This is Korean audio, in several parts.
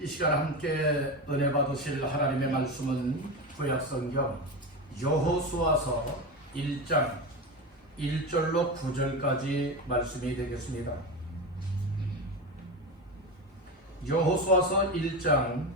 이 시간 함께 은혜 받으실 하나님의 말씀은 구약성경 여호수아서 1장 1절로 9절까지 말씀이 되겠습니다. 여호수아서 1장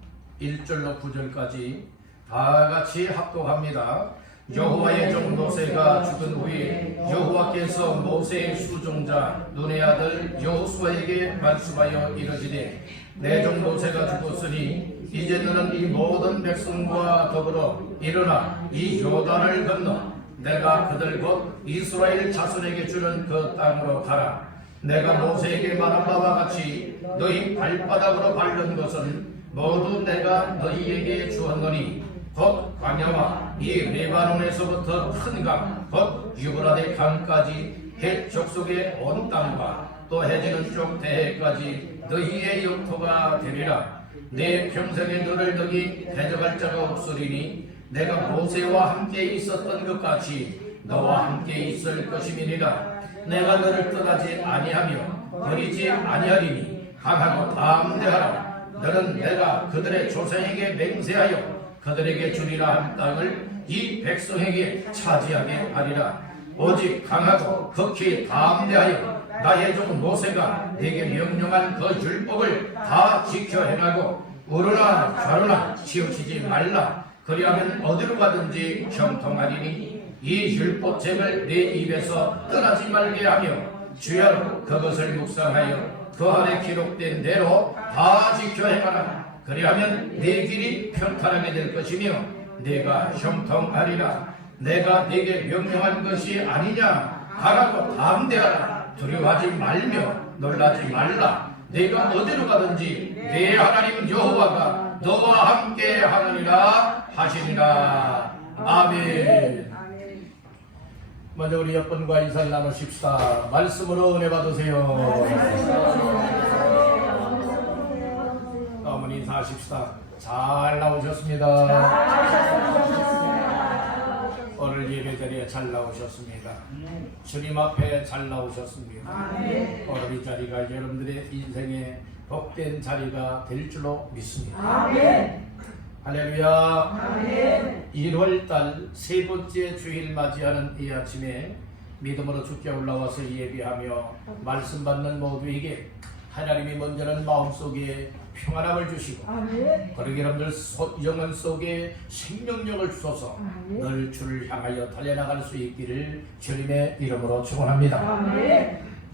1절로 9절까지 다 같이 합독합니다. 여호와의 종 모세가 죽은 후에 여호와께서 모세의 수종자 눈의 아들 여호수아에게 말씀하여 이르시되 내 종 모세가 죽었으니 이제 너는 이 모든 백성과 더불어 일어나 이 요단을 건너 내가 그들 곧 이스라엘 자손에게 주는 그 땅으로 가라. 내가 모세에게 말한 바와 같이 너희 발바닥으로 밟는 것은 모두 내가 너희에게 주었노니 곧 광야와 이 레바논에서부터 큰 강, 곧 유브라데 강까지 헷 족속의 온 땅과 또 해지는 쪽 대해까지 너희의 영토가 되리라. 내 평생에 너를 너희 대적할 자가 없으리니 내가 모세와 함께 있었던 것 같이 너와 함께 있을 것임이니라. 내가 너를 떠나지 아니하며 버리지 아니하리니 강하고 담대하라. 너는 내가 그들의 조상에게 맹세하여 그들에게 주리라 한 땅을 이 백성에게 차지하게 하리라. 오직 강하고 극히 담대하여 나의 종 모세가 네게 명령한 그 율법을 다 지켜 행하고 우르나 좌르나 치우치지 말라. 그리하면 어디로 가든지 형통하리니 이 율법책을 네 입에서 떠나지 말게 하며 주야로 그것을 묵상하여 그 안에 기록된 대로 다 지켜 행하라. 그리하면 네 길이 평탄하게 될 것이며 네가 형통하리라. 내가 네게 명령한 것이 아니냐. 강하고 담대하라. 두려워하지 말며 놀라지 말라. 네가 어디로 가든지 네 하나님 여호와가 너와 함께 하느니라 하시니라. 아멘. 먼저 우리 여러분과 인사를 나누십시다. 말씀으로 은혜 받으세요. 어머니 인사하십시다. 잘 나오셨습니다. 오늘 예배자리에 잘 나오셨습니다. 주님 앞에 잘 나오셨습니다. 오늘 이 자리가 여러분들의 인생의 복된 자리가 될 줄로 믿습니다. 할렐루야. 1월달 세 번째 주일 맞이하는 이 아침에 믿음으로 주께 올라와서 예배하며 말씀 받는 모두에게 하나님이 먼저는 마음속에 평안함을 주시고 그러게 여러분들 영혼 속에 생명력을 주소서 늘 주를 향하여 달려나갈 수 있기를 주님의 이름으로 축원합니다.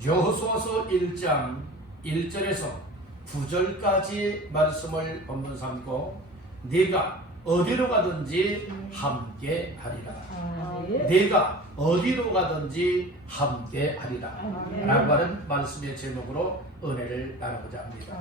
여호수아서 1장 1절에서 9절까지 말씀을 본문 삼고 네가 어디로 가든지 함께 하리라. 네가 어디로 가든지 함께 하리라 라고 하는 말씀의 제목으로 은혜를 나누고자 합니다.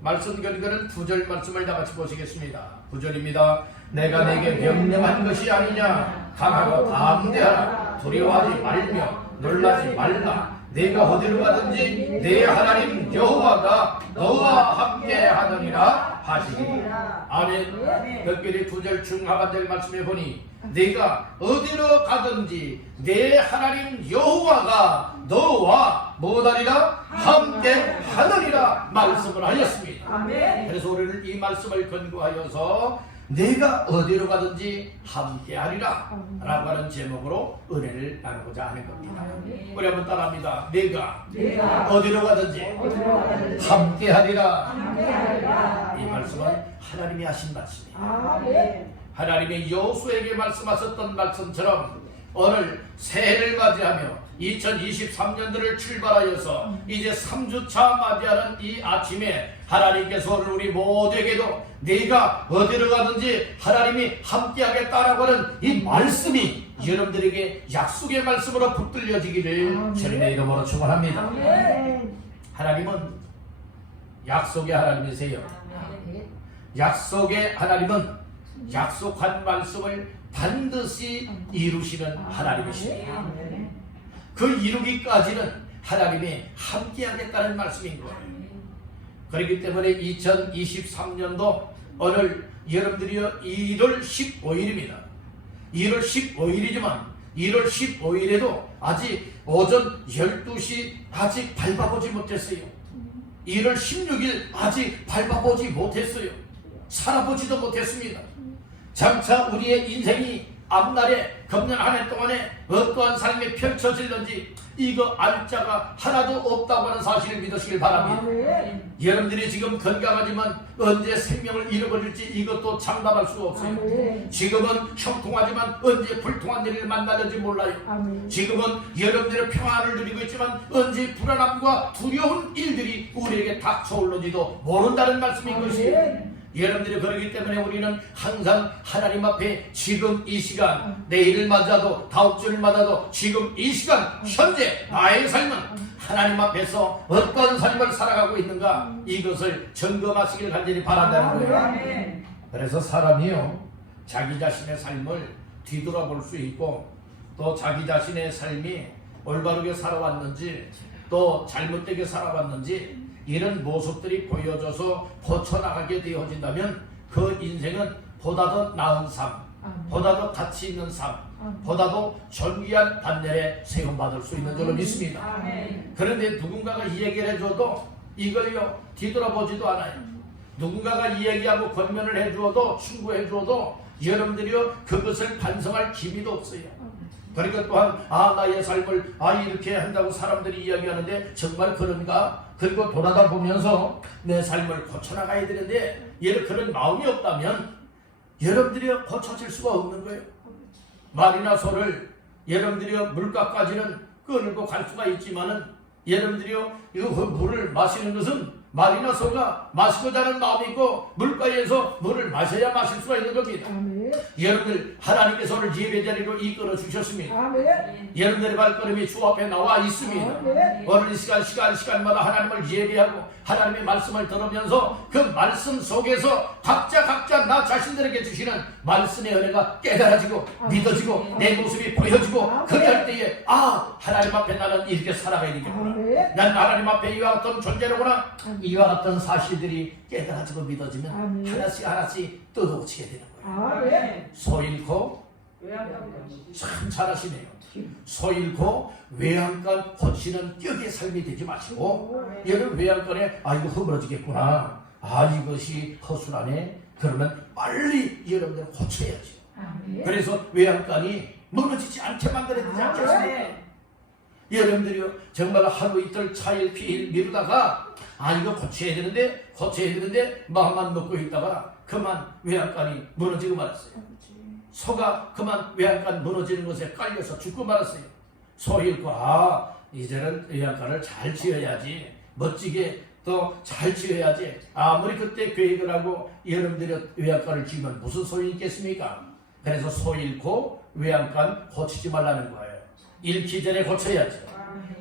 말씀 결과는 9절 말씀을 다 같이 보시겠습니다. 9절입니다. 내가 네게 명령한 것이 아니냐. 강하고 담대하라. 두려워하지 말며 놀라지 말라. 네가 어디로 가든지 내 하나님 여호와가 너와 함께 하느니라 하시니. 아멘. 특별히 9절 중하반절 말씀에 보니 네가 어디로 가든지 내 하나님 여호와가 너와 뭐하리라? 함께 하느니라 말씀을 하였습니다. 그래서 우리는 이 말씀을 근거하여서 내가 어디로 가든지 함께 하리라 라고 하는 제목으로 은혜를 나누고자 하는 겁니다. 우리 한번 따라합니다. 내가 어디로 가든지 함께 하리라. 이 말씀은 하나님이 하신 말씀이에요. 하나님이 여호수아에게 말씀하셨던 말씀처럼 오늘 새해를 맞이하며 2023년도를 출발하여서 이제 3주차 맞이하는 이 아침에 하나님께서 오늘 우리 모두에게도 네가 어디로 가든지 하나님이 함께하겠다라고 하는 이 말씀이 여러분들에게 약속의 말씀으로 붙들려지기를 주님의 이름으로 축원합니다. 하나님은 약속의 하나님이세요. 약속의 하나님은 약속한 말씀을 반드시 이루시는 하나님이십니다. 그 이루기까지는 하나님이 함께하겠다는 말씀인 거예요. 그렇기 때문에 2023년도 오늘 여러분들이요 1월 15일입니다. 1월 15일이지만 1월 15일에도 아직 오전 12시 아직 밟아보지 못했어요. 1월 16일 아직 밟아보지 못했어요. 살아보지도 못했습니다. 장차 우리의 인생이 앞날에 금년 한 해 동안에 어떠한 삶이 펼쳐질는지 이거 알 자가 하나도 없다고 하는 사실을 믿으시길 바랍니다. 여러분들이 지금 건강하지만 언제 생명을 잃어버릴지 이것도 장담할 수가 없어요. 지금은 형통하지만 언제 불통한 일을 만나는지 몰라요. 지금은 여러분들의 평안을 누리고 있지만 언제 불안함과 두려운 일들이 우리에게 닥쳐올는지도 모른다는 말씀인 것이에요. 여러분들이 그러기 때문에 우리는 항상 하나님 앞에 지금 이 시간, 내일을 맞아도 다음 주를 맞아도 지금 이 시간 현재 나의 삶은 하나님 앞에서 어떤 삶을 살아가고 있는가 이것을 점검하시길 간절히 바란다는 거예요. 그래서 사람이요 자기 자신의 삶을 뒤돌아볼 수 있고 또 자기 자신의 삶이 올바르게 살아왔는지 또 잘못되게 살아왔는지 이런 모습들이 보여져서 고쳐나가게 되어진다면 그 인생은 보다 더 나은 삶, 보다 더 가치 있는 삶, 보다 더 존귀한 반열에 세움받을 수 있는 줄로 믿습니다. 그런데 누군가가 이 얘기를 해줘도 이걸요 뒤돌아보지도 않아요. 누군가가 이 얘기하고 권면을 해주어도 충고해주어도 여러분들이요 그것을 반성할 기미도 없어요. 그러니까 또한 나의 삶을 이렇게 한다고 사람들이 이야기하는데 정말 그런가? 그리고 돌아다 보면서 내 삶을 고쳐나가야 되는데 그런 마음이 없다면 여러분들이 고쳐질 수가 없는 거예요. 말이나 소를 여러분들이 물가까지는 끌고 갈 수가 있지만은 여러분들이 이거 물을 마시는 것은 말이나 소가 마시고자 하는 마음이 있고 물가에서 물을 마셔야 마실 수가 있는 겁니다. 여러분들 하나님께서 오늘 예배 자리로 이끌어 주셨습니다. 여러분들의 발걸음이 주 앞에 나와 있습니다. 오늘 이 시간마다 하나님을 예배하고 하나님의 말씀을 들으면서 그 말씀 속에서 각자 나 자신들에게 주시는 말씀의 은혜가 깨달아지고 믿어지고 내 모습이 보여지고 그럴 때에 하나님 앞에 나는 이렇게 살아가야 되겠구나. 난 하나님 앞에 이와 같은 존재로구나. 이와 같은 사실들이 깨달아지고 믿어지면 하나씩 뜯어고치게 되는 거예요. 소 잃고 참 잘하시네요. 소 잃고 외양간 고치는 격의 삶이 되지 마시고 여러분 외양간에 이거 허물어지겠구나. 이것이 허술하네. 그러면 빨리 여러분들 고쳐야죠. 그래서 외양간이 무너지지 않게 만들어야 되지 않겠습니까? 여러분들이요 정말 하루 이틀 차일 피일 미루다가 이거 고쳐야 되는데 마음만 먹고 있다가 그만 외양간이 무너지고 말았어요. 소가 그만 외양간 무너지는 것에 깔려서 죽고 말았어요. 소 잃고 이제는 외양간을 잘 지어야지 멋지게 또 잘 지어야지. 아무리 그때 계획을 하고 여러분들이 외양간을 지으면 무슨 소용이 있겠습니까? 그래서 소 잃고 외양간 고치지 말라는 거예요. 잃기 전에 고쳐야죠.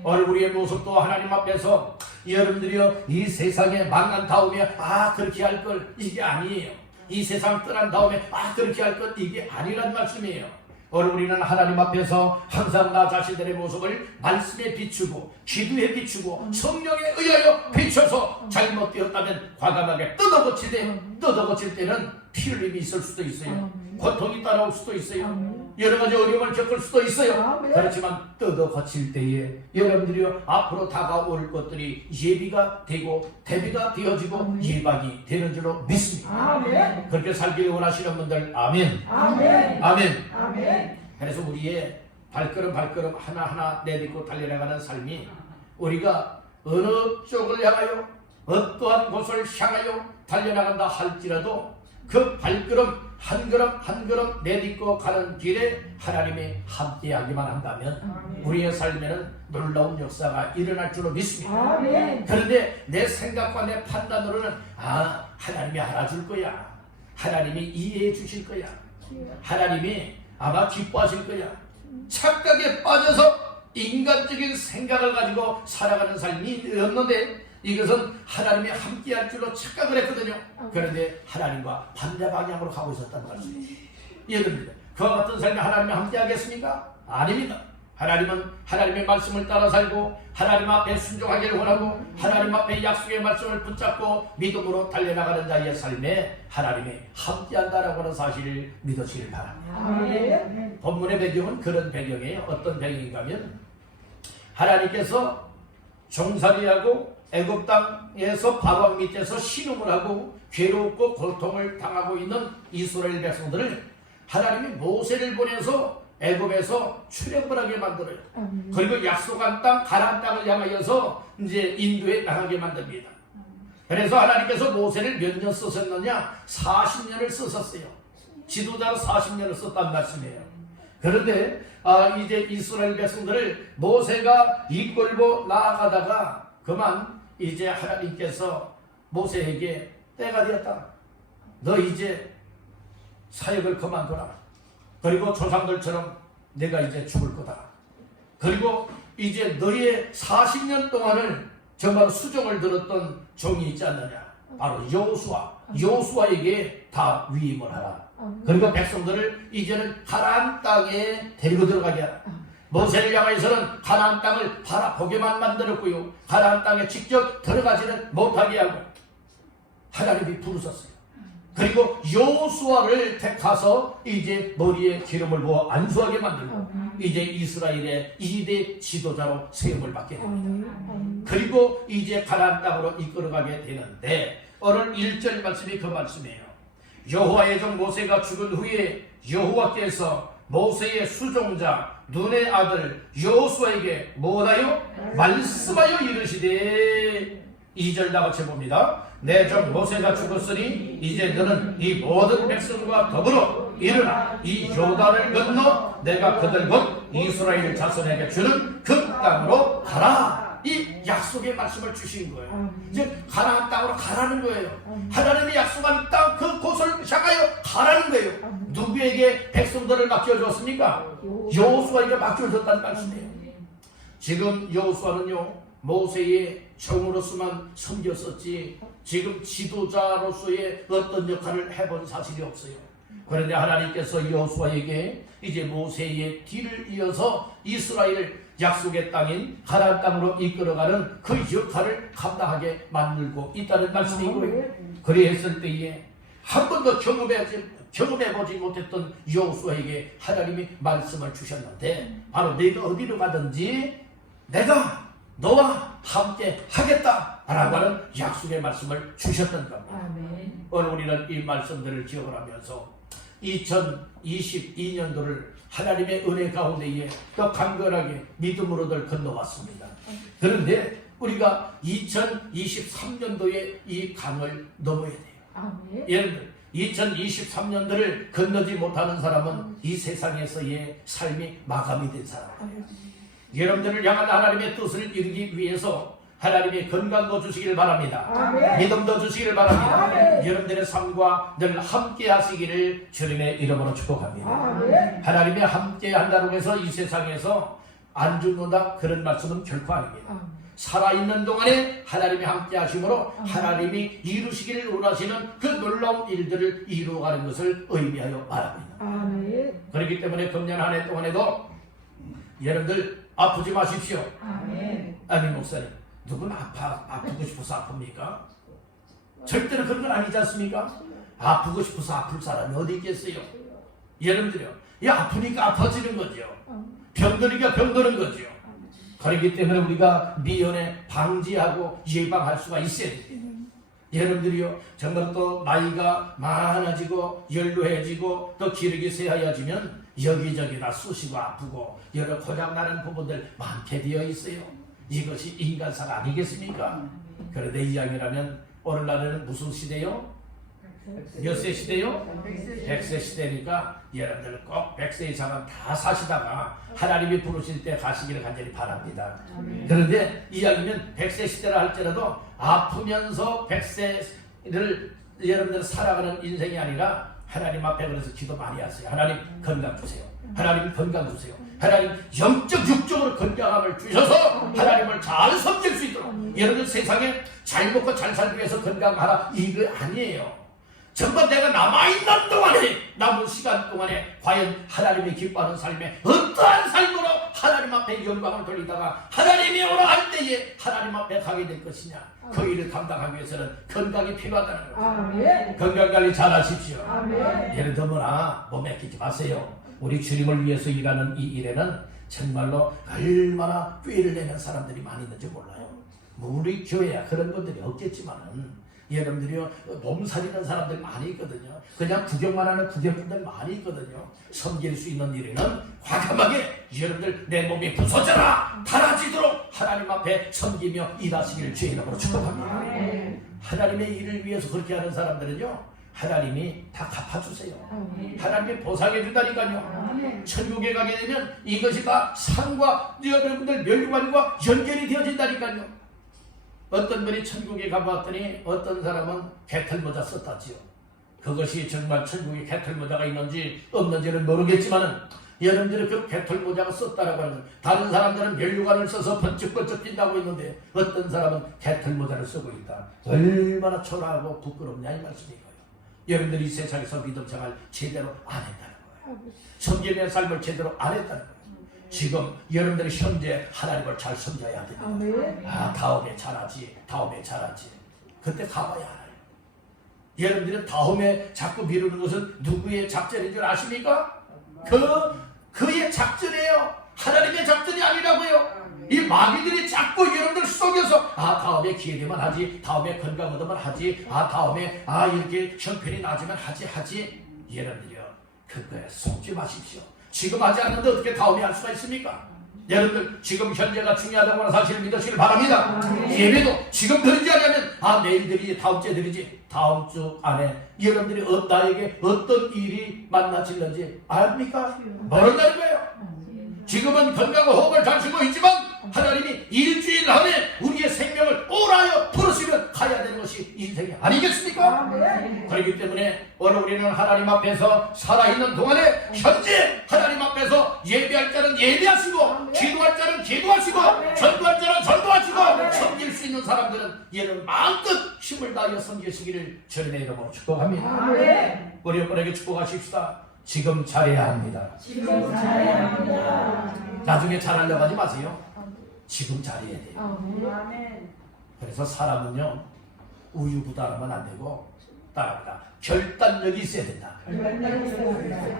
오늘 우리의 모습도 하나님 앞에서 여러분들이요 이 세상에 만난 다음에 그렇게 할 걸 이게 아니에요. 이 세상 떠난 다음에 그렇게 할 것 이게 아니란 말씀이에요. 오늘 우리는 하나님 앞에서 항상 나 자신들의 모습을 말씀에 비추고 기도에 비추고 성령에 의하여 비춰서 잘못되었다면 과감하게 뜯어고칠 때는 피 흘림이 있을 수도 있어요. 고통이 따라올 수도 있어요. 여러 가지 어려움을 겪을 수도 있어요. 그렇지만 뜯어고칠 때에 여러분들이 앞으로 다가올 것들이 예비가 되고 대비가 되어지고 예방이 되는 줄로 믿습니다. 그렇게 살기를 원하시는 분들 아멘. 그래서 우리의 발걸음 하나하나 내딛고 달려나가는 삶이 우리가 어느 쪽을 향하여 어떠한 곳을 향하여 달려나간다 할지라도 그 발걸음 한 걸음 내딛고 가는 길에 하나님이 함께하기만 한다면 우리의 삶에는 놀라운 역사가 일어날 줄로 믿습니다. 그런데 내 생각과 내 판단으로는 하나님이 알아줄 거야. 하나님이 이해해 주실 거야. 하나님이 아마 기뻐하실 거야. 착각에 빠져서 인간적인 생각을 가지고 살아가는 삶이 없는데 이것은 하나님이 함께할 줄로 착각을 했거든요. 그런데 하나님과 반대 방향으로 가고 있었다는 말씀이에요. 여러분들 그와 같은 삶에 하나님이 함께하겠습니까? 아닙니다. 하나님은 하나님의 말씀을 따라 살고 하나님 앞에 순종하기를 원하고 하나님 앞에 약속의 말씀을 붙잡고 믿음으로 달려나가는 자의 삶에 하나님이 함께한다라고 하는 사실을 믿으시길 바랍니다. 본문의 배경은 그런 배경이에요. 어떤 배경인가 하면 하나님께서 종살이하고 애굽 땅에서 바로 밑에서 신음을 하고 괴롭고 고통을 당하고 있는 이스라엘 백성들을 하나님이 모세를 보내서 애굽에서 출애굽을 하게 만들어요. 그리고 약속한 땅 가나안 땅을 향하여서 이제 인도에 나가게 만듭니다. 그래서 하나님께서 모세를 몇 년 쓰셨느냐? 40년을 쓰셨어요. 지도자로 40년을 썼단 말씀이에요. 그런데 이제 이스라엘 백성들을 모세가 이끌고 나아가다가 그만 이제 하나님께서 모세에게 때가 되었다. 너 이제 사역을 그만둬라. 그리고 조상들처럼 내가 이제 죽을 거다. 그리고 이제 너의 40년 동안을 정말 수종을 들었던 종이 있지 않느냐. 바로 여호수아에게 다 위임을 하라. 그리고 백성들을 이제는 가나안 땅에 데리고 들어가게 하라. 모세를 향해서는 가나안 땅을 바라보게만 만들었고요. 가나안 땅에 직접 들어가지는 못하게 하고 하나님이 부르셨어요. 그리고 여호수아를 택하서 이제 머리에 기름을 부어 안수하게 만들고 이제 이스라엘의 2대 지도자로 세움을 받게 됩니다. 그리고 이제 가나안 땅으로 이끌어가게 되는데 오늘 1절 말씀이 그 말씀이에요. 여호와의 종 모세가 죽은 후에 여호와께서 모세의 수종자 눈의 아들 여호수아에게 뭐라요? 말씀하여 이르시되 2절 다 같이 봅니다. 내 종 모세가 죽었으니 이제 너는 이 모든 백성과 더불어 일어나 이 요단을 건너 내가 그들 곧 이스라엘 자손에게 주는 그 땅으로 가라. 이 약속의 말씀을 주신 거예요. 이제 가나안 땅으로 가라는 거예요. 하나님이 약속한 땅 그곳을 향하여 가라는 거예요. 누구에게 백성들을 맡겨줬습니까? 여호수아에게 맡겨줬다는 말씀이에요. 지금 여호수아는요 모세의 종으로서만 섬겼었지 지금 지도자로서의 어떤 역할을 해본 사실이 없어요. 그런데 하나님께서 여호수아에게 이제 모세의 뒤를 이어서 이스라엘을 약속의 땅인 가나안 땅으로 이끌어가는 그 역할을 감당하게 만들고 있다는 말씀인 거예요. 그랬을 때에 한 번도 경험해보지 못했던 여호수아에게 하나님이 말씀을 주셨는데 바로 내가 어디로 가든지 내가 너와 함께 하겠다라고 하는 약속의 말씀을 주셨던 겁니다. 아멘. 오늘 우리는 이 말씀들을 기억을 하면서 2022년도를 하나님의 은혜 가운데에 더 강건하게 믿음으로들 건너왔습니다. 그런데 우리가 2023년도에 이 강을 넘어야 돼요. 아멘. 예를 들어 2023년도를 건너지 못하는 사람은 이 세상에서의 삶이 마감이 된 사람이에요. 여러분들을 향한 하나님의 뜻을 이루기 위해서 하나님의 건강도 주시기를 바랍니다. 아멘. 믿음도 주시기를 바랍니다. 아멘. 여러분들의 삶과 늘 함께 하시기를 주님의 이름으로 축복합니다. 아멘. 하나님이 함께 한다고 해서 이 세상에서 안 죽는다 그런 말씀은 결코 아닙니다. 아멘. 살아있는 동안에 하나님이 함께 하심으로 하나님이 이루시기를 원하시는 그 놀라운 일들을 이루어가는 것을 의미하여 말합니다. 아멘. 그렇기 때문에 금년 한 해 동안에도 여러분들 아프지 마십시오. 아멘. 아니 목사님 누구는 아프고 싶어서 아픕니까? 절대로 그런 건 아니지 않습니까? 아프고 싶어서 아플 사람이 어디 있겠어요? 여러분들요 아프니까 아파지는 거죠. 병드니까 병드는 거죠. 그렇기 때문에 우리가 미연에 방지하고 예방할 수가 있어야 돼요. 여러분들이요 정말 또 나이가 많아지고 연로해지고 또 기력이 쇠하여지면 여기저기다 쑤시고 아프고 여러 고장나는 부분들 많게 되어 있어요. 이것이 인간사가 아니겠습니까? 그런데 이야기라면 오늘날에는 무슨 시대요? 몇 세 시대요? 100세 시대니까 여러분들 꼭 100세 이상은 다 사시다가 하나님이 부르실 때 가시기를 간절히 바랍니다. 그런데 이야기는 100세 시대라 할지라도 아프면서 100세를 여러분들 살아가는 인생이 아니라 하나님 앞에 그래서 기도 많이 하세요. 하나님 건강 주세요. 하나님 건강 주세요. 하나님 영적 육적으로 건강함을 주셔서 하나님을 잘 섬길 수 있도록 여러분들 세상에 잘 먹고 잘 살기 위해서 건강하라 이거 아니에요. 정말 내가 남아있는 동안에 남은 시간 동안에 과연 하나님이 기뻐하는 삶에 어떠한 삶으로 하나님 앞에 영광을 돌리다가 하나님이 오라 할 때에 하나님 앞에 가게 될 것이냐 그 일을 감당하기 위해서는 건강이 필요하다는 거예요. 건강관리 잘 하십시오. 예를 들면 몸에 끼지 마세요. 우리 주님을 위해서 일하는 이 일에는 정말로 얼마나 꾀를 내는 사람들이 많이 있는지 몰라요. 우리 교회야 그런 분들이 없겠지만은 여러분들이요 몸살이는 사람들 많이 있거든요. 그냥 구경만 하는 구경꾼들 많이 있거든요. 섬길 수 있는 일에는 과감하게 여러분들 내 몸이 부서져라 달아지도록 하나님 앞에 섬기며 일하시기를 주의 이름으로 축복합니다. 하나님의 일을 위해서 그렇게 하는 사람들은요 하나님이 다 갚아주세요. 하나님이 보상해 준다니까요. 천국에 가게 되면 이것이 다 상과 여러분들 멸류관과 연결이 되어진다니까요. 어떤 분이 천국에 가보았더니 어떤 사람은 개털모자 썼다지요. 그것이 정말 천국에 개털모자가 있는지 없는지는 모르겠지만은 여러분들이 그 개털모자가 썼다라고 하는 다른 사람들은 멸류관을 써서 번쩍번쩍 뛴다고 했는데 어떤 사람은 개털모자를 쓰고 있다. 얼마나 초라하고 부끄럽냐 이 말씀이에요. 여러분들이 이 세상에서 믿음 생활 제대로 안 했다는 거예요. 섬김의 삶을 제대로 안 했다는 거예요. 지금 여러분들이 현재 하나님을 잘 섬겨야 됩니다. 다음에 잘하지 그때 가봐야 알아요. 여러분들은 다음에 자꾸 미루는 것은 누구의 작전인 줄 아십니까? 그의 작전이에요. 하나님의 작전이 아니라고요. 이 마귀들이 자꾸 여러분들 속여서 다음에 기회 되면 하지, 다음에 건강 얻으면 하지, 다음에 이렇게 형편이 나지면 하지. 여러분들이요 그거에 속지 마십시오. 지금 하지 않는데 어떻게 다음에 할 수가 있습니까? 여러분들 지금 현재가 중요하다고 하는 사실을 믿으시길 바랍니다. 예배도 지금 드리지 않으면 내일 드리지 다음 주에 드리지 다음 주 안에 여러분들이 나에게 어떤 일이 만나질는지 압니까? 모른다는 거예요. 지금은 건강과 호흡을 잘 쓰고 있지만 하나님이 일주일 안에 우리의 생명을 오라여 부르시면 가야 되는 것이 인생이 아니겠습니까? 그렇기 때문에 오늘 우리는 하나님 앞에서 살아있는 동안에 현재 하나님 앞에서 예배할 자는 예배하시고 기도할 자는 기도하시고 전도할 자는 전도하시고 섬길 수 있는 사람들은 얘는 마음껏 힘을 다하여 섬기시기를 주님의 이름으로 축복합니다. 우리 여러분에게 축복하십시다. 지금 잘해야 합니다. 나중에 잘하려고 하지 마세요. 지금 잘해야 돼요. 그래서 사람은요 우유부단하면 안 되고 따라합니다. 결단력이 있어야 된다.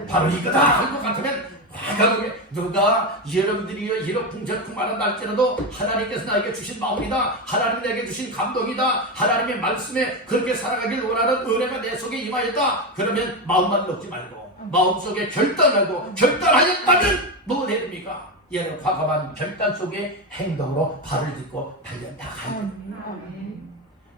바로 이거다 할 것 같으면 과감하게 누가 여러분들이 이러쿵저러쿵 말한 날짜라도 하나님께서 나에게 주신 마음이다, 하나님 내게 주신 감동이다, 하나님의 말씀에 그렇게 살아가길 원하는 은혜가 내 속에 임하였다. 그러면 마음만 먹지 말고 마음속에 결단하고 결단하였다면 뭐 해야 됩니까? 여러분 과감한 결단 속에 행동으로 발을 딛고 달려나가야 됩니다.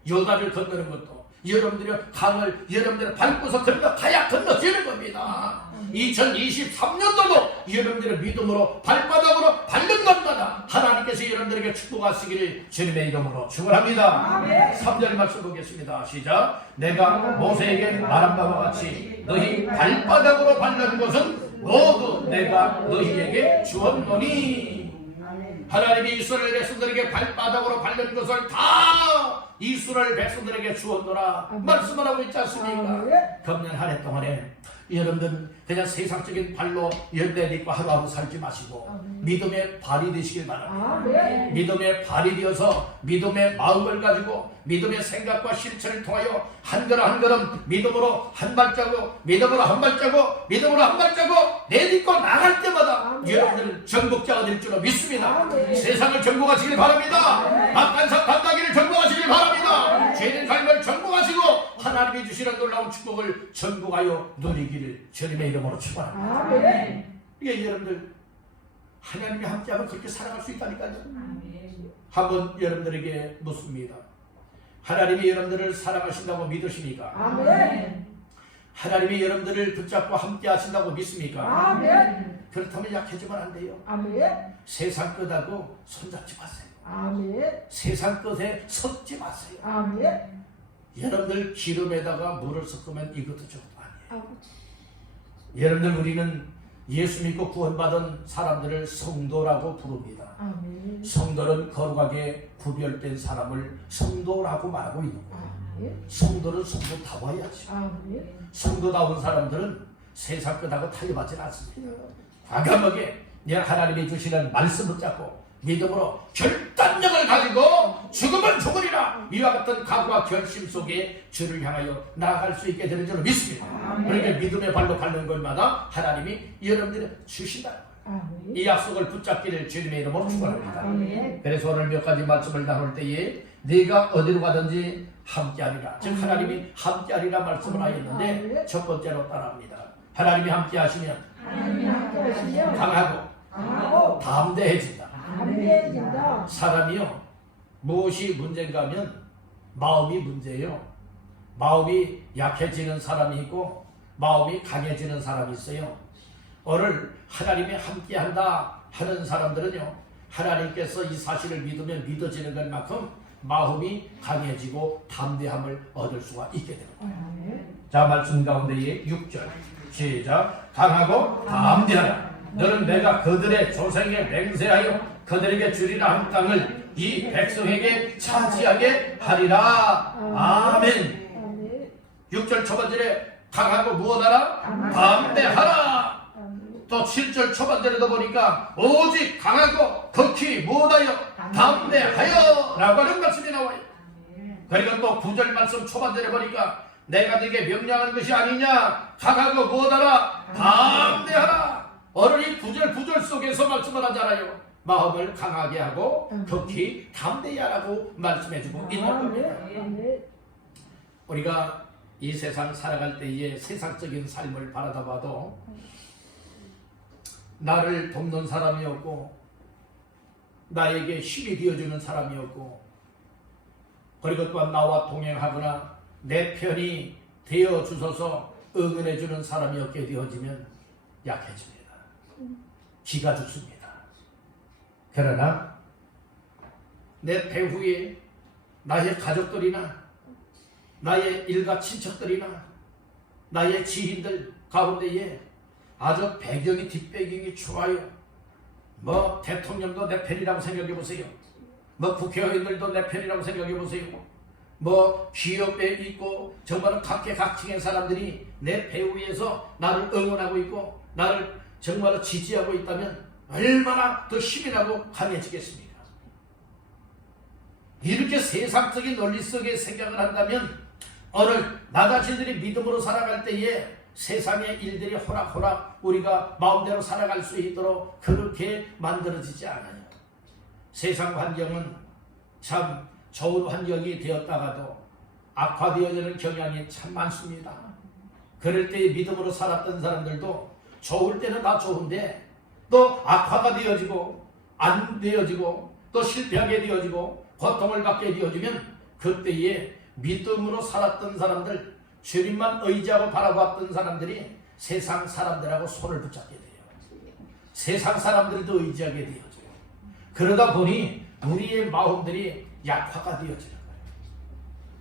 요단을 건너는 것도 여러분들이 강을 여러분들이 밟고서 건너가야 건너지는 겁니다. 2023년도도 여러분들의 믿음으로 발바닥으로 밟는 것마다 하나님께서 여러분들에게 축복하시기를 주님의 이름으로 축원합니다. 3절 말씀 보겠습니다. 시작. 내가 모세에게 말한 바와 같이 너희 발바닥으로 밟는 것은 모두 내가 너희에게 주었노니. 하나님이 이스라엘 백성들에게 발바닥으로 밟는 것을 다 이스라엘 백성들에게 주었노라 말씀을 하고 있지 않습니까? 금년 한 해 동안에 여러분들 그냥 세상적인 발로 연대딛고 하루하루 살지 마시고 믿음의 발이 되시길 바랍니다. 믿음의 발이 되어서 믿음의 마음을 가지고 믿음의 생각과 실천을 통하여 한 걸음 한 걸음 믿음으로 한 발자국, 믿음으로 한 발자국, 믿음으로 한 발자국 내딛고 나갈 때마다 여러분들은 정복자가 될 줄로 믿습니다. 세상을 정복하시길 바랍니다. 악한 사 판다기를 정복하시길 바랍니다. 죄된 삶을 정복하시고 하나님이 주시는 놀라운 축복을 정복하여 누리기를 주님의 이름으로 축원합니다. 이게 여러분들 하나님이 함께하면 그렇게 살아갈 수 있다니까요. 한번 여러분들에게 묻습니다. 하나님이 여러분들을 사랑하신다고 믿으십니까? 하나님이 여러분들을 붙잡고 함께 하신다고 믿습니까? 그렇다면 약해지면 안 돼요. 세상 끝하고 손잡지 마세요. 세상 끝에 섰지 마세요. 여러분들 기름에다가 물을 섞으면 이것도 저것도 아니에요. 여러분들 우리는 예수 믿고 구원받은 사람들을 성도라고 부릅니다. 성도는 거룩하게 구별된 사람을 성도라고 말하고 있는 거예요. 성도는 성도다워야죠. 성도다운 사람들은 세상 끝하고 타협하지 않습니다. 과감하게 하나님이 주시는 말씀 붙잡고 믿음으로 결단력을 가지고 죽으면 죽으리라 이와 같은 각오와 결심 속에 주를 향하여 나아갈 수 있게 되는 줄로 믿습니다. 그러니까 믿음의 발로 밟는 것마다 하나님이 여러분들이 주신다. 이 약속을 붙잡기를 주님의 이름으로 축원합니다. 그래서 오늘 몇 가지 말씀을 나눌 때에 네가 어디로 가든지 함께하리라, 즉 하나님이 함께하리라 말씀을 하였는데 첫 번째로 따라합니다. 하나님이 함께하시면 강하고 담대해진다. 사람이요, 무엇이 문제인가 하면 마음이 문제예요. 마음이 약해지는 사람이 있고 마음이 강해지는 사람이 있어요. 오늘 하나님이 함께한다 하는 사람들은요, 하나님께서 이 사실을 믿으면 믿어지는 것만큼 마음이 강해지고 담대함을 얻을 수가 있게 됩니다. 자, 말씀 가운데에 6절 시작. 강하고 담대하라. 너는 내가 그들의 조상에 맹세하여 그들에게 주리라 한 땅을 이 백성에게 차지하게 하리라. 아멘. 6절 초반절에 강하고 무엇하라? 담대하라. 또 7절 초반절에도 보니까 오직 강하고 극히 무엇하여? 담대하여 라고 하는 말씀이 나와요. 그리고 또 9절 말씀 초반절에 보니까 내가 네게 명령한 것이 아니냐, 강하고 무엇하라? 담대하라. 오늘 이 9절 속에서 말씀을 하잖아요. 마음을 강하게 하고 극히 담대히 하라고 말씀해주고 있는 겁니다. 우리가 이 세상 살아갈 때에 세상적인 삶을 바라다 봐도 나를 돕는 사람이 없고 나에게 힘이 되어주는 사람이 없고, 그리고 또한 나와 동행하거나 내 편이 되어주셔서 응원해주는 사람이 없게 되어지면 약해집니다. 기가 죽습니다. 그러나 내 배후에 나의 가족들이나 나의 일가 친척들이나 나의 지인들 가운데에 아주 배경이 뒷배경이 좋아요. 뭐 대통령도 내 편이라고 생각해 보세요. 뭐 국회의원들도 내 편이라고 생각해 보세요. 뭐 기업에 있고 정말은 각계각층의 사람들이 내 배후에서 나를 응원하고 있고 나를 정말로 지지하고 있다면 얼마나 더 힘이 나고 강해지겠습니까? 이렇게 세상적인 논리 속에 생각을 한다면 오늘 나 자신들이 믿음으로 살아갈 때에 세상의 일들이 호락호락 우리가 마음대로 살아갈 수 있도록 그렇게 만들어지지 않아요. 세상 환경은 참 좋은 환경이 되었다가도 악화되어지는 경향이 참 많습니다. 그럴 때 믿음으로 살았던 사람들도 좋을 때는 다 좋은데 또 악화가 되어지고 안 되어지고 또 실패하게 되어지고 고통을 받게 되어지면 그때에 믿음으로 살았던 사람들, 주님만 의지하고 바라봤던 사람들이 세상 사람들하고 손을 붙잡게 돼요. 세상 사람들도 의지하게 되어져요. 그러다 보니 우리의 마음들이 약화가 되어지는 거예요.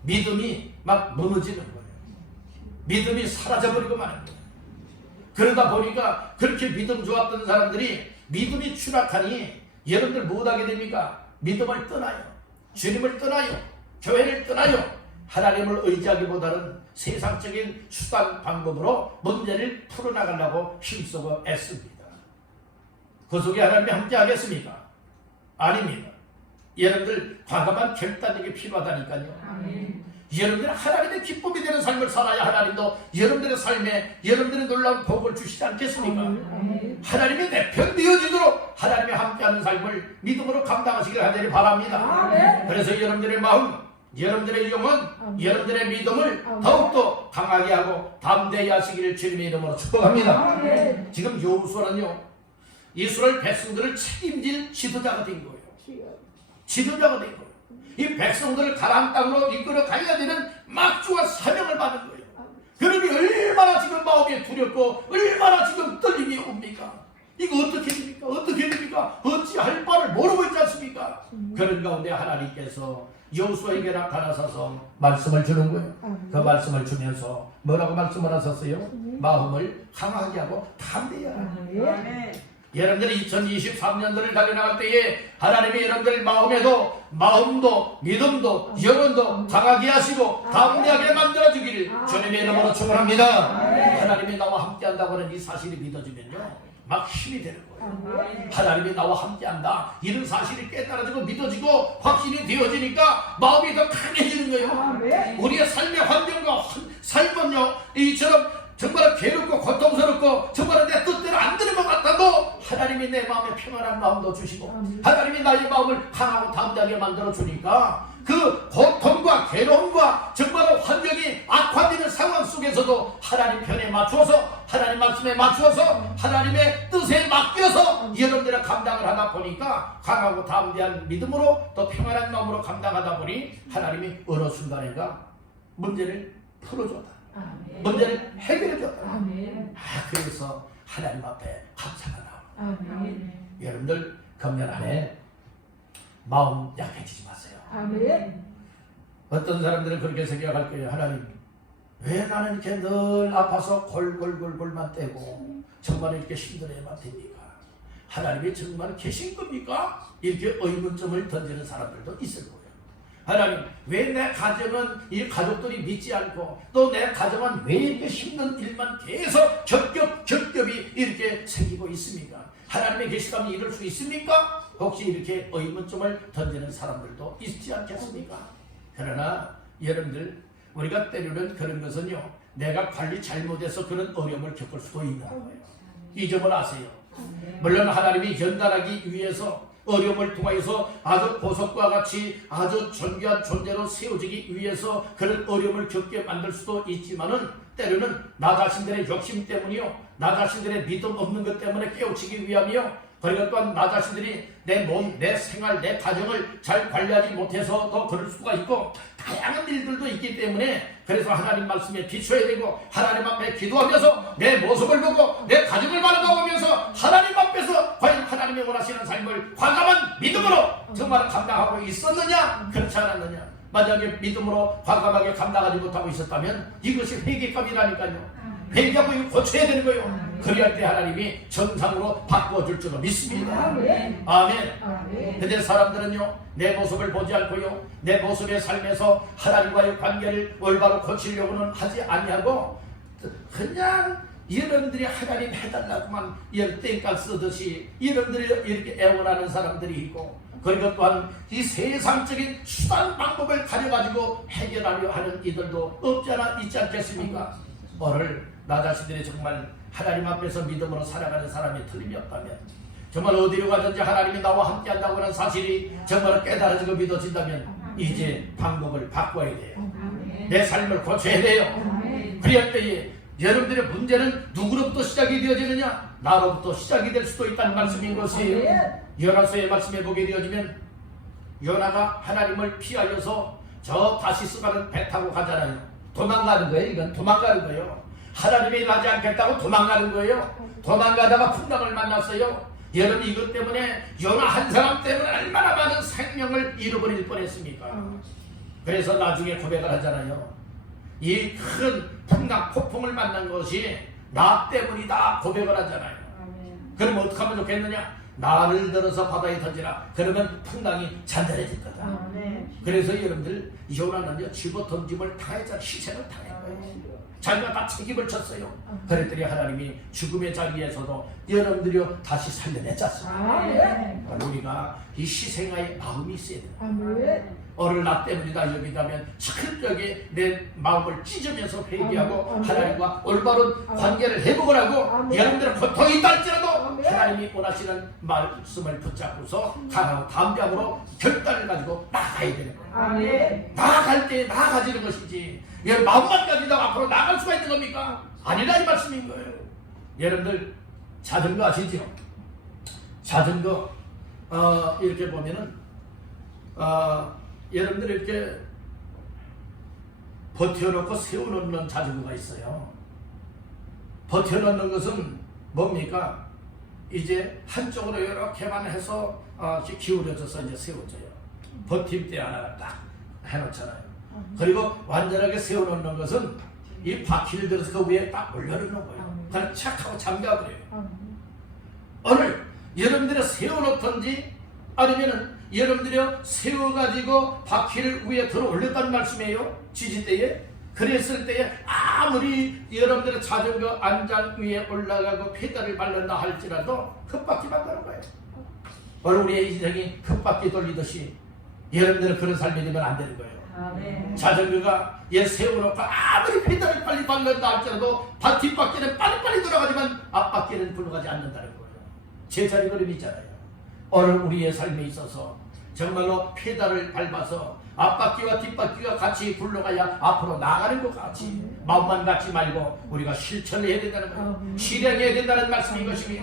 믿음이 막 무너지는 거예요. 믿음이 사라져버리고 마는 거예요. 그러다 보니까 그렇게 믿음 좋았던 사람들이 믿음이 추락하니 여러분들 못하게 됩니까? 믿음을 떠나요. 주님을 떠나요. 교회를 떠나요. 하나님을 의지하기보다는 세상적인 수단 방법으로 문제를 풀어나가려고 힘쓰고 애씁니다. 그 속에 하나님이 함께 하겠습니까? 아닙니다. 여러분들 과감한 결단력이 필요하다니까요. 여러분들 하나님의 기쁨이 되는 삶을 살아야 하나님도 여러분들의 삶에 여러분들의 놀라운 복을 주시지 않겠습니까? 하나님이 내 편 되어지도록 하나님이 함께하는 삶을 믿음으로 감당하시길 간절히 바랍니다. 그래서 여러분들의 마음, 여러분들의 영혼, 여러분들의 믿음을 더욱더 강하게 하고 담대히 하시기를 주님의 이름으로 축복합니다. 지금 여호수아는요, 이스라엘 백성들을 책임질 지도자가 된 거예요. 지도자가 된 거예요. 이 백성들을 가나안 땅으로 이끌어 가야 되는 막중한 사명을 받은 거예요. 그러니 얼마나 지금 마음이 두렵고 얼마나 지금 떨림이 옵니까? 이거 어떻게 됩니까? 어떻게 됩니까? 어찌할 바를 모르고 있지 않습니까? 그런 가운데 하나님께서 여호수아에게 나타나셔서 말씀을 주는 거예요. 그 말씀을 주면서 뭐라고 말씀을 하셨어요? 마음을 강하게 하고 담대히 하라. 여러분들이 2023년도를 달려나갈 때에 하나님이 여러분들 마음도 믿음도 영혼도 강하게 하시고 담대하게 만들어주기를 주님의 이름으로 축원합니다. 하나님이 나와 함께한다고 하는 이 사실이 믿어지면요 막 힘이 되는 거예요. 하나님이 나와 함께한다 이런 사실이 깨달아지고 믿어지고 확신이 되어지니까 마음이 더 강해지는 거예요. 우리의 삶의 환경과 삶은요 이처럼 정말 괴롭고 고통스럽고 정말 내 뜻대로 안 되는 것 같아도 하나님이 마음도 주시고 하나님이 나의 마음을 강하고 담대하게 만들어 주니까 그 고통과 괴로움과 정말 환경이 악화되는 상황 속에서도 하나님 편에 맞추어서 하나님 말씀에 맞추어서 하나님의 뜻에 맡겨서 여러분들의 감당을 하다 보니까 강하고 담대한 믿음으로 또 평안한 마음으로 감당하다 보니 하나님이 어느 순간인가 문제를 풀어줬다. 문제를 해결해줬다. 그래서 하나님 앞에 감사가 나옵니다. 여러분들 금년 안에 마음 약해지지 마세요. 어떤 사람들은 그렇게 생각할 거예요. 하나님, 왜 나는 이렇게 늘 아파서 골골골골만 떼고 정말 이렇게 힘들어야만 됩니까? 하나님이 정말 계신 겁니까? 이렇게 의문점을 던지는 사람들도 있을 거예요. 하나님, 왜 내 가정은 이 가족들이 믿지 않고 또 내 가정은 왜 이렇게 힘든 일만 계속 겹겹이 이렇게 생기고 있습니까? 하나님의 계시다면 이럴 수 있습니까? 혹시 이렇게 의문점을 던지는 사람들도 있지 않겠습니까? 그러나 여러분들, 우리가 때로는 그런 것은요, 내가 관리 잘못해서 그런 어려움을 겪을 수도 있다는 거예요. 이 점을 아세요. 물론 하나님이 연단하기 위해서 어려움을 통하여서 아주 보석과 같이 아주 존귀한 존재로 세워지기 위해서 그런 어려움을 겪게 만들 수도 있지만은 때로는 나 자신들의 욕심 때문이요, 나 자신들의 믿음 없는 것 때문에 깨우치기 위함이요, 그리고 또한 나 자신들이 내 몸, 내 생활, 내 가정을 잘 관리하지 못해서 더 그럴 수가 있고 다양한 일들도 있기 때문에 그래서 하나님 말씀에 비춰야 되고 하나님 앞에 기도하면서 내 모습을 보고 내 가정을 바라보면서 하나님 앞에서 과연 하나님이 원하시는 삶을 과감한 믿음으로 정말 감당하고 있었느냐 그렇지 않았느냐. 만약에 믿음으로 과감하게 감당하지 못하고 있었다면 이것이 회개감이라니까요. 회개하고 이거 고쳐야 되는 거예요. 그리할 때 하나님이 정상으로 바꿔줄 줄로 믿습니다. 아멘. 근데 사람들은요, 내 모습을 보지 않고요, 내 모습의 삶에서 하나님과의 관계를 올바로 고치려고는 하지 아니하고 그냥 여러분들이 하나님 해달라고만 땡깡 쓰듯이 여러분들이 이렇게 애원하는 사람들이 있고, 그리고 또한 이 세상적인 수단 방법을 가져가지고 해결하려 하는 이들도 없지 않아 있지 않겠습니까? 오늘 나 자신들이 정말 하나님 앞에서 믿음으로 살아가는 사람이 틀림이 없다면, 정말 어디로 가든지 하나님이 나와 함께 한다고 하는 사실이 정말 깨달아지고 믿어진다면 이제 방법을 바꿔야 돼요. 내 삶을 고쳐야 돼요. 그럴 때에 여러분들의 문제는 누구로부터 시작이 되어지느냐? 나로부터 시작이 될 수도 있다는 말씀인 것이 요나서의 말씀에 보게 되어지면 요나가 하나님을 피하여서 저 다시스 가는 배 타고 가잖아요. 도망가는 거예요. 이건 도망가는 거예요. 하나님이 일하지 않겠다고 도망가는 거예요. 도망가다가 풍랑을 만났어요. 여러분, 이것 때문에 요나 한 사람 때문에 얼마나 많은 생명을 잃어버릴 뻔했습니까? 그래서 나중에 고백을 하잖아요. 이 큰 풍랑 폭풍을 만난 것이 나 때문이다 고백을 하잖아요. 그럼 어떻게 하면 좋겠느냐? 나를 들어서 바다에 던지라. 그러면 풍랑이 잔잔해질 거다. 그래서 여러분들, 요나는요, 집어 던짐을 당했잖아요. 희생을 당한 거예요. 자기가 다 책임을 졌어요. 그랬더니 하나님이 죽음의 자리에서도 여러분들이요 다시 살려냈잖습니다. 우리가 이 희생의 마음이 있어야 돼요. 오늘 나 때문이다 여기다면 철저하게 내 마음을 찢으면서 회개하고 하나님과 올바른 관계를 회복을 하고 여러분들은 고통이 있다 할지라도 하나님이 원하시는 말씀을 붙잡고서 강하고 담대함으로 결단을 가지고 나가야 되는 거예요. 나아갈 때 나아가지는 것이지 마음만 가지고 앞으로 나아갈 수가 있는 겁니까? 아니라 이 말씀인 거예요. 여러분들 자전거 아시죠? 자전거 이렇게 보면은 여러분들 이렇게 버텨놓고 세워놓는 자전거가 있어요. 버텨놓는 것은 뭡니까? 이제 한쪽으로 이렇게만 해서 기울여져서 이제 세워져요. 버팀대 하나를 딱 해놓잖아요. 그리고 완전하게 세워놓는 것은 이 바퀴를 들어서 그 위에 딱 올려놓는 거예요. 그냥 착 하고 잠가버려요. 오늘 여러분들이 세워놓던지 아니면은 여러분들이 세워가지고 바퀴를 위에 들어 올렸다는 말씀이에요. 지지대에. 그랬을 때에 아무리 여러분들의 자전거 안장 위에 올라가고 페달을 밟는다 할지라도 흙바퀴만 도는 거예요. 오늘 우리의 인생이 흙바퀴 돌리듯이 여러분들은 그런 삶이 되면 안 되는 거예요. 자전거가 세워놓고 아무리 페달을 빨리 밟는다 할지라도 뒷바퀴는 빨리빨리 돌아가지만 앞바퀴는 굴러가지 않는다는 거예요. 제자리 걸음이 있잖아요. 오늘 우리의 삶에 있어서 정말로 페달을 밟아서 앞바퀴와 뒷바퀴가 같이 굴러가야 앞으로 나가는 것 같이 마음만 갖지 말고 우리가 실천해야 된다는 거예요. 실행해야 된다는 말씀인 것이며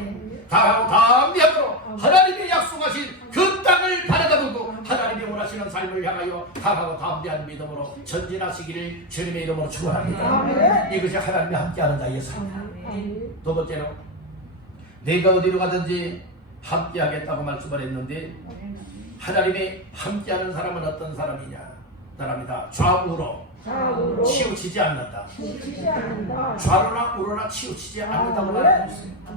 다하고 담대함으로 하나님이 약속하신 그 땅을 바라다 보고 하나님이 원하시는 삶을 향하여 다하고 담대한 믿음으로 전진하시기를 주님의 이름으로 축원합니다. 이것이 하나님이 함께하는 자의 삶. 두 번째로 내가 어디로 가든지 함께하겠다고 말씀을 했는데 하나님이 함께하는 사람은 어떤 사람이냐? 사람이다. 좌우로 치우치지 않는다. 좌로나 우로나 치우치지 않는다고 말하고 있습니다.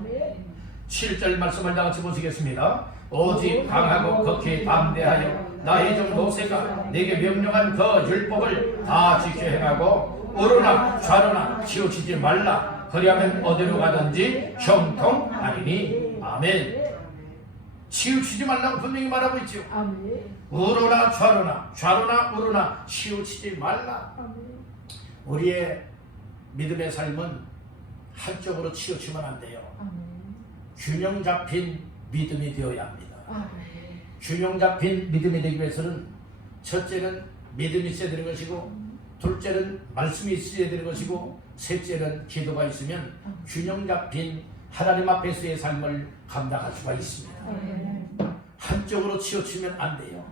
7절 말씀을 다 같이 보시겠습니다. 오직 강하고 극히 담대하여 나의 종 모세가 내게 명령한 그 율법을 다 지켜 행하고 우로나 좌로나 치우치지 말라. 그리하면 어디로 가든지 형통하리니. 아멘. 치우치지 말라고 분명히 말하고 있죠. 우로나 좌로나 우로나 치우치지 말라. 우리의 믿음의 삶은 한쪽으로 치우치면 안 돼요. 균형 잡힌 믿음이 되어야 합니다. 균형 잡힌 믿음이 되기 위해서는 첫째는 믿음이 있어야 되는 것이고, 둘째는 말씀이 있어야 되는 것이고, 셋째는 기도가 있으면 균형 잡힌 하나님 앞에서의 삶을 감당할 수가 있습니다. 한쪽으로 치우치면 안 돼요.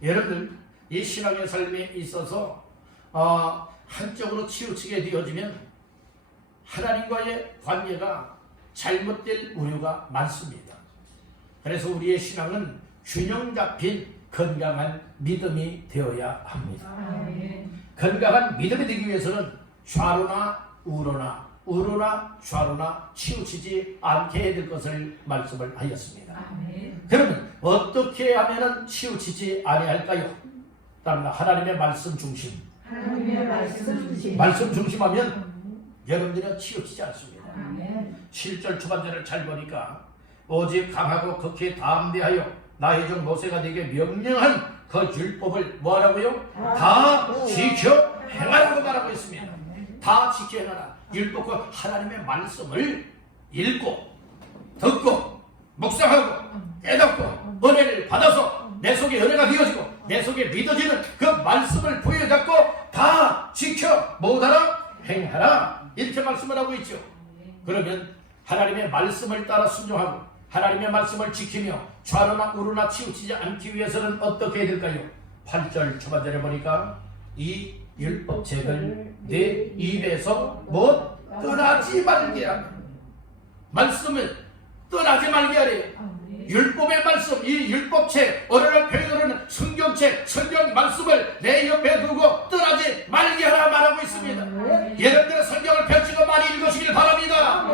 여러분들 이 신앙의 삶에 있어서 한쪽으로 치우치게 되어지면 하나님과의 관계가 잘못될 우려가 많습니다. 그래서 우리의 신앙은 균형 잡힌 건강한 믿음이 되어야 합니다. 건강한 믿음이 되기 위해서는 좌로나 우로나 좌로나 치우치지 않게 해야 될 것을 말씀을 하였습니다. 그러면 어떻게 하면 치우치지 아니할까요? 따라 하나님의 말씀 중심. 말씀 중심하면 여러분들은 치우치지 않습니다. 7절 초반절을 잘 보니까 오직 강하고 극히 담대하여 나의 종 모세가 네게 명령한 그 율법을 뭐하라고요? 다 지켜 행하라고 말하고 있습니다. 다 지켜 행하라. 율법과 하나님의 말씀을 읽고 듣고 묵상하고 깨닫고 은혜를 받아서 내 속에 은혜가 되어지고 내 속에 믿어지는 그 말씀을 부여잡고 다 지켜 뭐하라? 행하라. 이렇게 말씀을 하고 있죠. 그러면 하나님의 말씀을 따라 순종하고 하나님의 말씀을 지키며 좌로나 우로나 치우치지 않기 위해서는 어떻게 해야 될까요? 8절 초반절에 보니까 이 율법책을 내 입에서 못 떠나지 말게 하라. 말씀을 떠나지 말게 하래요. 율법의 말씀, 이 율법책, 오늘날 표현으로는 성경책, 성경 말씀을 내 옆에 두고 떠나지 말게 하라 말하고 있습니다. 여러분들은 성경을 펼치고 많이 읽으시길 바랍니다.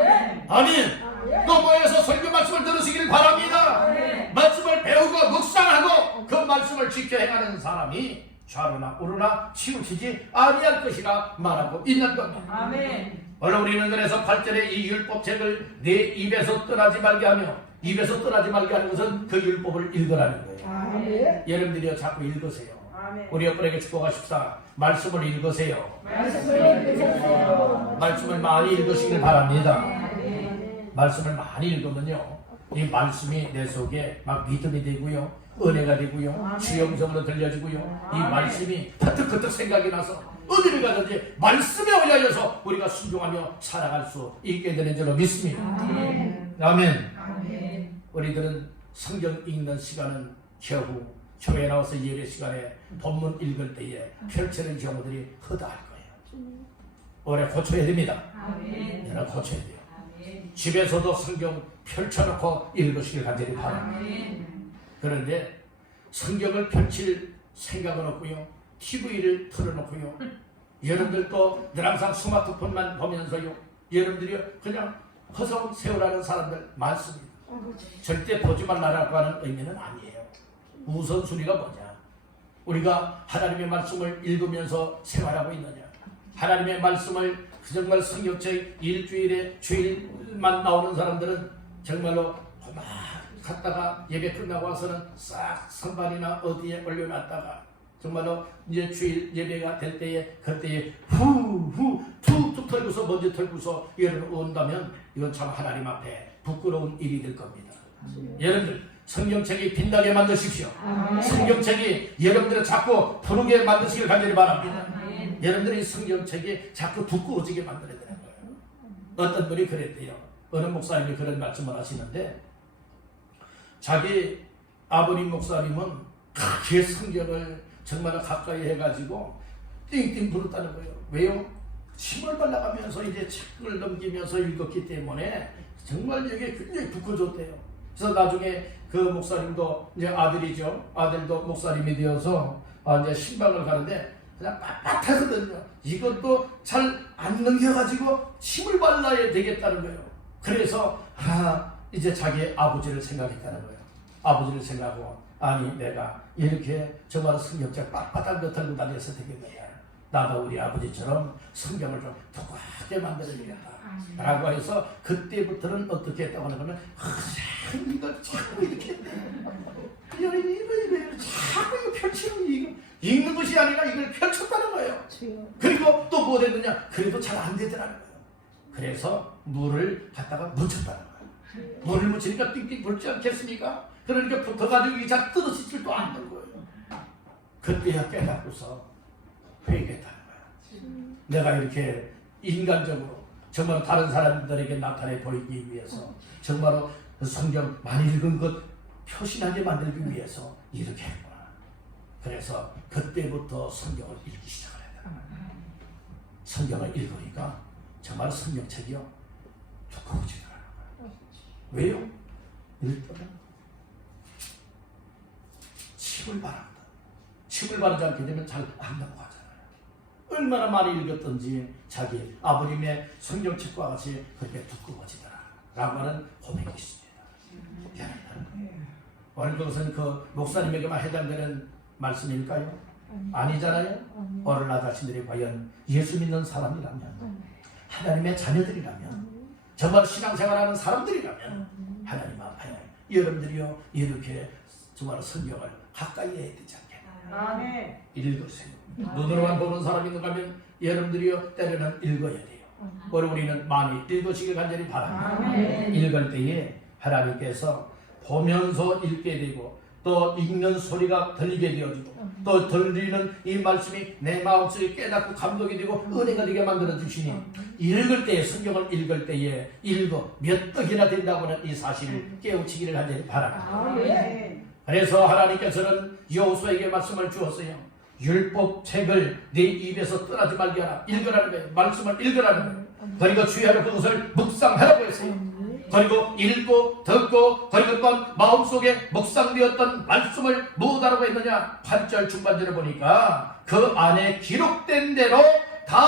아멘. 또 모여서 성경 말씀을 들으시길 바랍니다. 말씀을 배우고 묵상하고 그 말씀을 지켜 행하는 사람이 좌로나 우로나 치우치지 아니할 것이라 말하고 있는 겁니다. 아멘. 오늘 우리는 그래서 8절에 이 율법책을 내 입에서 떠나지 말게 하며, 입에서 떠나지 말게 하는 것은 그 율법을 읽으라는 거예요. 아멘. 여러분들이요 자꾸 읽으세요. 아멘. 우리 옆분에게 축복하십시다. 말씀을 읽으세요. 말씀을 읽으세요. 말씀을 많이 읽으시길 바랍니다. 아멘. 말씀을 많이 읽으면요 이 말씀이 내 속에 막 믿음이 되고요, 은혜가 되고요, 주의 음성으로 들려지고요, 이 말씀이 퍼뜩퍼뜩 생각이 나서 어디를 가든지 말씀에 의하여서 우리가 순종하며 살아갈 수 있게 되는 줄로 믿습니다. 아멘. 아멘. 아멘. 우리들은 성경 읽는 시간은 겨우 교회 나와서 예배 시간에 본문 읽을 때에 펼치는 경우들이 허다할 거예요. 올해 고쳐야 됩니다. 아멘. 여러분 고쳐야 돼요. 아멘. 집에서도 성경 펼쳐놓고 읽으시길 간절히 바랍니다. 아멘. 그런데 성경을 펼칠 생각은 없고요, TV를 틀어놓고요, 여러분들도 늘 항상 스마트폰만 보면서요, 여러분들이 그냥 허송 세우라는 사람들 많습니다. 절대 보지 말라라고 하는 의미는 아니에요. 우선순위가 뭐냐? 우리가 하나님의 말씀을 읽으면서 생활하고 있느냐? 하나님의 말씀을 정말 성경책 일주일에 주일만 나오는 사람들은 정말로 막 갔다가 예배 끝나고 와서는 싹 선반이나 어디에 올려놨다가 정말로 이제 주일 예배가 될 때에 그때에 후후 툭툭 털고서 먼지 털고서 여러분 온다면 이건 참 하나님 앞에 부끄러운 일이 될 겁니다. 여러분들 성경책이 빛나게 만드십시오. 성경책이 여러분들을 자꾸 푸르게 만드시길 간절히 바랍니다. 여러분들이 성경책이 자꾸 두꺼워지게 만들어야 되는 거예요. 어떤 분이 그랬대요. 어느 목사님이 그런 말씀을 하시는데 자기 아버님 목사님은 그렇게 성경을 정말 가까이 해가지고 띵띵 부르다는 거예요. 왜요? 침을 발라가면서 이제 책을 넘기면서 읽었기 때문에 정말 이게 굉장히 두꺼워졌대요. 그래서 나중에 그 목사님도 이제 아들이죠. 아들도 목사님이 되어서 이제 신방을 가는데 그냥 빳빳하거든요. 이것도 잘 안 넘겨가지고 침을 발라야 되겠다는 거예요. 그래서 이제 자기 아버지를 생각했다는 거예요. 아버지를 생각하고 아니 내가 이렇게 정말 성경책 빳빳한 거 들고 다녀서 되겠느냐. 나도 우리 아버지처럼 성경을 좀 두껍게 만들어야겠다. 라고 해서 그때부터는 어떻게 했다고 하면 이걸 자꾸 이렇게 이거 자꾸 이거 펼치는 이거 읽는 것이 아니라 이걸 펼쳤다는 거예요. 그리고 또 뭐 됐느냐? 그래도 잘 안 되더라는 거예요. 그래서 물을 갖다가 묻혔다는 거예요. 물을 묻히니까 띵띵 불지 않겠습니까? 그러니까 붙어가지고 이게 잘 떨어지지도 않는 거예요. 그때야 깨닫고서 회개했다는 거예요. 내가 이렇게 인간적으로 정말 다른 사람들에게 나타내 보이기 위해서 정말로 성경 많이 읽은 것 표시나게 만들기 위해서 이렇게 했구나. 그래서 그때부터 성경을 읽기 시작을 했다. 성경을 읽으니까 정말 성경책이요 두꺼워지더라는 거예요. 왜요? 읽다가 침을 바란다. 침을 바르지 않게 되면 잘 안 넘어가잖아요. 얼마나 많이 읽었던지 자기 아버님의 성경책과 같이 그렇게 두꺼워지더라 라고 하는 고백이 있습니다. 오늘 그것은 그 목사님에게만 해당되는 말씀일까요? 아니잖아요. 오늘 나 자신들이 과연 예수 믿는 사람이라면 하나님의 자녀들이라면 정말 신앙생활하는 사람들이라면 하나님 앞에 여러분들이요 이렇게 정말 성경을 가까이 해야 되지 않겠나. 읽으세요. 눈으로만 보는 사람이 있는가 하면 여러분들이요 때로는 읽어야 돼요. 우리는 많이 읽으시길 간절히 바랍니다. 읽을 때에 하나님께서 보면서 읽게 되고 또 읽는 소리가 들리게 되어지고 또 들리는 이 말씀이 내 마음속에 깨닫고 감동이 되고 은혜가 되게 만들어 주시니 읽을 때에 성경을 읽을 때에 읽어 몇 떡이나 된다고 하는 이 사실을 깨우치기를 간절히 바랍니다. 그래서 하나님께서는 여호수아에게 말씀을 주었어요. 율법책을 네 입에서 떠나지 말게 하라. 읽으라는 거예요. 말씀을 읽으라는 거예요. 그리고 주야로 그것을 묵상하라고 했어요. 그리고 읽고 듣고 그리고 또한 마음속에 묵상되었던 말씀을 무엇하라고 했느냐. 8절 중반절을 보니까 그 안에 기록된 대로 다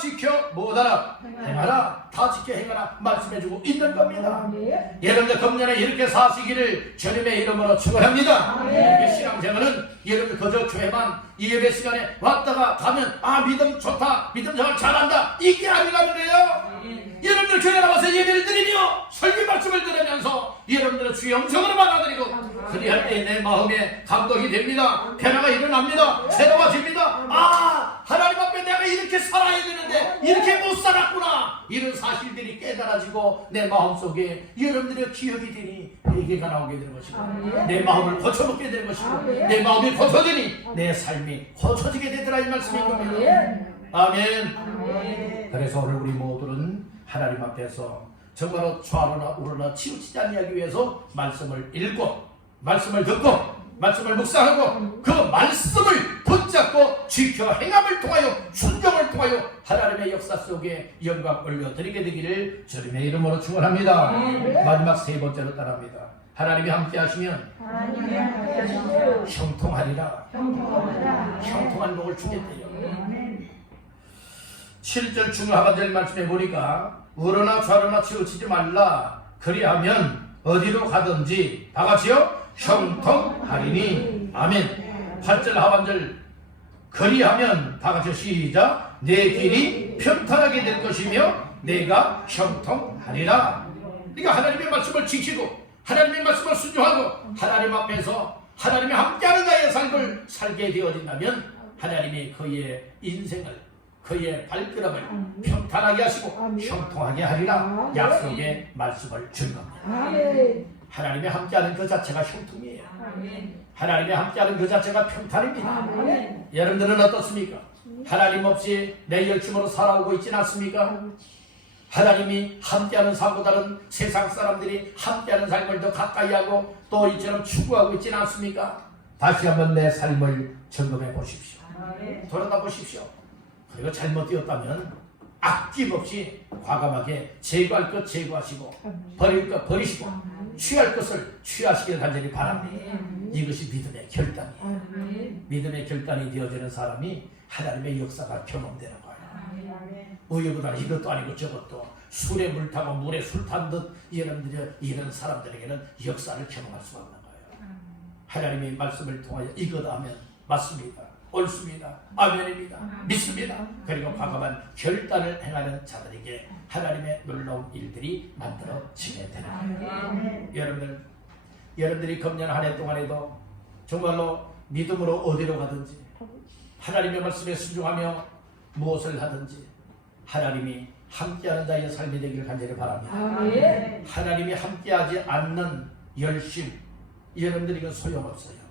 지켜 무엇하라 행하라. 다 지켜 행하라 말씀해주고 있는 겁니다. 여러분들 금년에 이렇게 사시기를 주님의 이름으로 축원합니다. 이렇게 신앙생활은 여러분들 그저 교회만 이 예배 시간에 왔다가 가면 믿음 좋다 믿음 생활 잘한다 이게 아니라는 거예요. 여러분들 교회 나와서 예배를 드리며 설교 말씀을 들으면서 여러분들은 주의 영성으로 받아들이고 그리할 때 내 마음에 감동이 됩니다. 변화가 일어납니다. 새로워집니다. 하나님 앞에 내가 이렇게 살아야 되는데 이렇게 못 살았구나. 이런 사실들이 깨달아지고 내 마음속에 여러분들의 기억이 되니 얘기가 나오게 되는 것이고 내 마음을 고쳐먹게 되는 것이고 내 마음이 고쳐지니 내 삶이 고쳐지게 되더라 이 말씀인 겁니다. 아멘. 그래서 오늘 우리 모두는 하나님 앞에서 정말로 좌로나 우로나 치우치지 않게 위해서 말씀을 읽고 말씀을 듣고 말씀을 묵상하고 그 말씀을 붙잡고 지켜 행함을 통하여 순종을 통하여 하나님의 역사 속에 영광 올려드리게 되기를 주님의 이름으로 축원합니다. 마지막 세 번째로 따라합니다. 하나님이 함께 하시면 형통하리라. 형통한 복을 주겠대요. 7절 중하반절 말씀해 보니까 우러나 좌로나 치우치지 말라. 그리하면 어디로 가든지 다 같이요 형통하리니. 아멘. 8절 하반절 그리하면 다 같이 시작. 내 길이 평탄하게 될 것이며 내가 형통하리라. 그러니까 하나님의 말씀을 지키고 하나님의 말씀을 순종하고 하나님 앞에서 하나님이 함께하는 나의 삶을 살게 되어진다면 하나님이 그의 인생을 그의 발걸음을 평탄하게 하시고 형통하게 하리라 약속의 말씀을 준 겁니다. 하나님이 함께하는 그 자체가 형통이에요. 아멘. 하나님이 함께하는 그 자체가 평탄입니다. 아멘. 여러분들은 어떻습니까? 하나님 없이 내 열심으로 살아오고 있지는 않습니까? 하나님이 함께하는 삶보다는 세상 사람들이 함께하는 삶을 더 가까이 하고 또 이처럼 추구하고 있지는 않습니까? 다시 한번 내 삶을 점검해 보십시오. 아멘. 돌아다 보십시오. 그리고 잘못되었다면 아낌없이 과감하게 제거할 것 제거하시고 버릴 것 버리시고 취할 것을 취하시길 간절히 바랍니다. 이것이 믿음의 결단이에요. 아멘. 믿음의 결단이 되어지는 사람이 하나님의 역사가 경험되는 거예요. 아멘. 우유보다 이것도 아니고 저것도 술에 물 타고 물에 술 탄 듯 여러분들이 이런 사람들에게는 역사를 경험할 수 없는 거예요. 하나님의 말씀을 통하여 이거다 하면 맞습니다. 옳습니다. 아멘입니다. 믿습니다. 그리고 과감한 결단을 행하는 자들에게 하나님의 놀라운 일들이 만들어지게 되는 거예요. 아멘. 여러분들이 금년 한 해 동안에도 정말로 믿음으로 어디로 가든지 하나님의 말씀에 순종하며 무엇을 하든지 하나님이 함께하는 자의 삶이 되기를 간절히 바랍니다. 아멘. 하나님이 함께하지 않는 열심 여러분들 이건 소용없어요.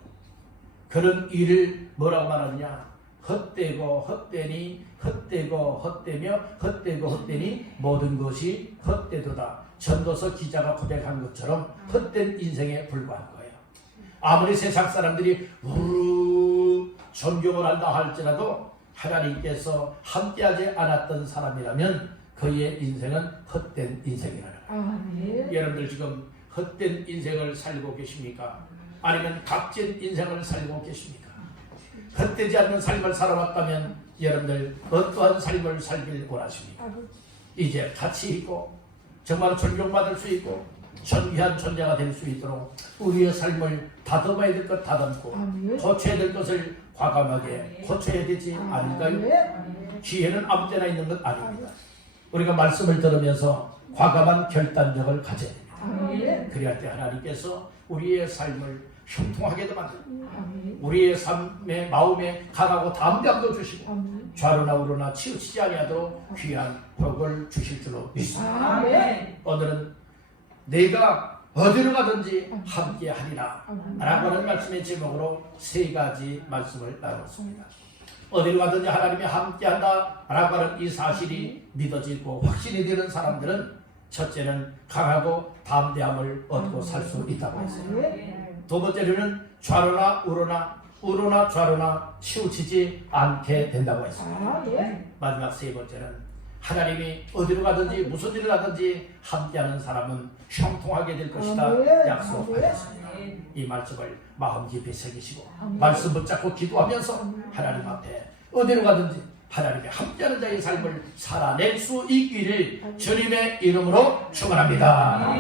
그런 일을 뭐라고 말하느냐? 헛되고 헛되니 헛되고 헛되며 헛되고 헛되니 모든 것이 헛되도다. 전도서 기자가 고백한 것처럼 헛된 인생에 불과한 거예요. 아무리 세상 사람들이 존경을 한다 할지라도 하나님께서 함께하지 않았던 사람이라면 그의 인생은 헛된 인생이라는 거예요. 아멘. 여러분들 지금 헛된 인생을 살고 계십니까? 아니면 값진 인생을 살고 계십니까? 헛되지 않는 삶을 살아왔다면 여러분들 어떠한 삶을 살길 원하십니까? 이제 가치 있고 정말 존경받을 수 있고 존귀한 존재가 될 수 있도록 우리의 삶을 다듬어야 될 것 다듬고 고쳐야 될 것을 과감하게 고쳐야 되지 않을까요? 기회는 아무 때나 있는 것 아닙니다. 우리가 말씀을 들으면서 과감한 결단력을 가져야 됩니다. 아멘. 그래야 때 하나님께서 우리의 삶을 형통하게도 만들고 아멘. 우리의 삶의 마음에 강하고 담대함도 주시고 아멘. 좌로나 우로나 치우치지 아니하도록 귀한 복을 주실 줄로 믿습니다. 아멘. 오늘은 내가 어디로 가든지 함께 하리라 라고 하는 말씀의 제목으로 세 가지 말씀을 나눴습니다. 어디로 가든지 하나님이 함께한다 라고 하는 이 사실이 믿어지고 확신이 되는 사람들은 첫째는 강하고 담대함을 얻고 살 수 있다고 했어요. 두 번째로는 좌로나 우로나 좌로나 치우치지 않게 된다고 했습니다. 마지막 세 번째는 하나님이 어디로 가든지 무슨 일을 하든지 함께하는 사람은 형통하게 될 것이다 약속하셨습니다. 이 말씀을 마음 깊이 새기시고 말씀 붙잡고 기도하면서 하나님 앞에 어디로 가든지 하나님의 함께하는 자의 삶을 살아낼 수 있기를 주님의 이름으로 축원합니다.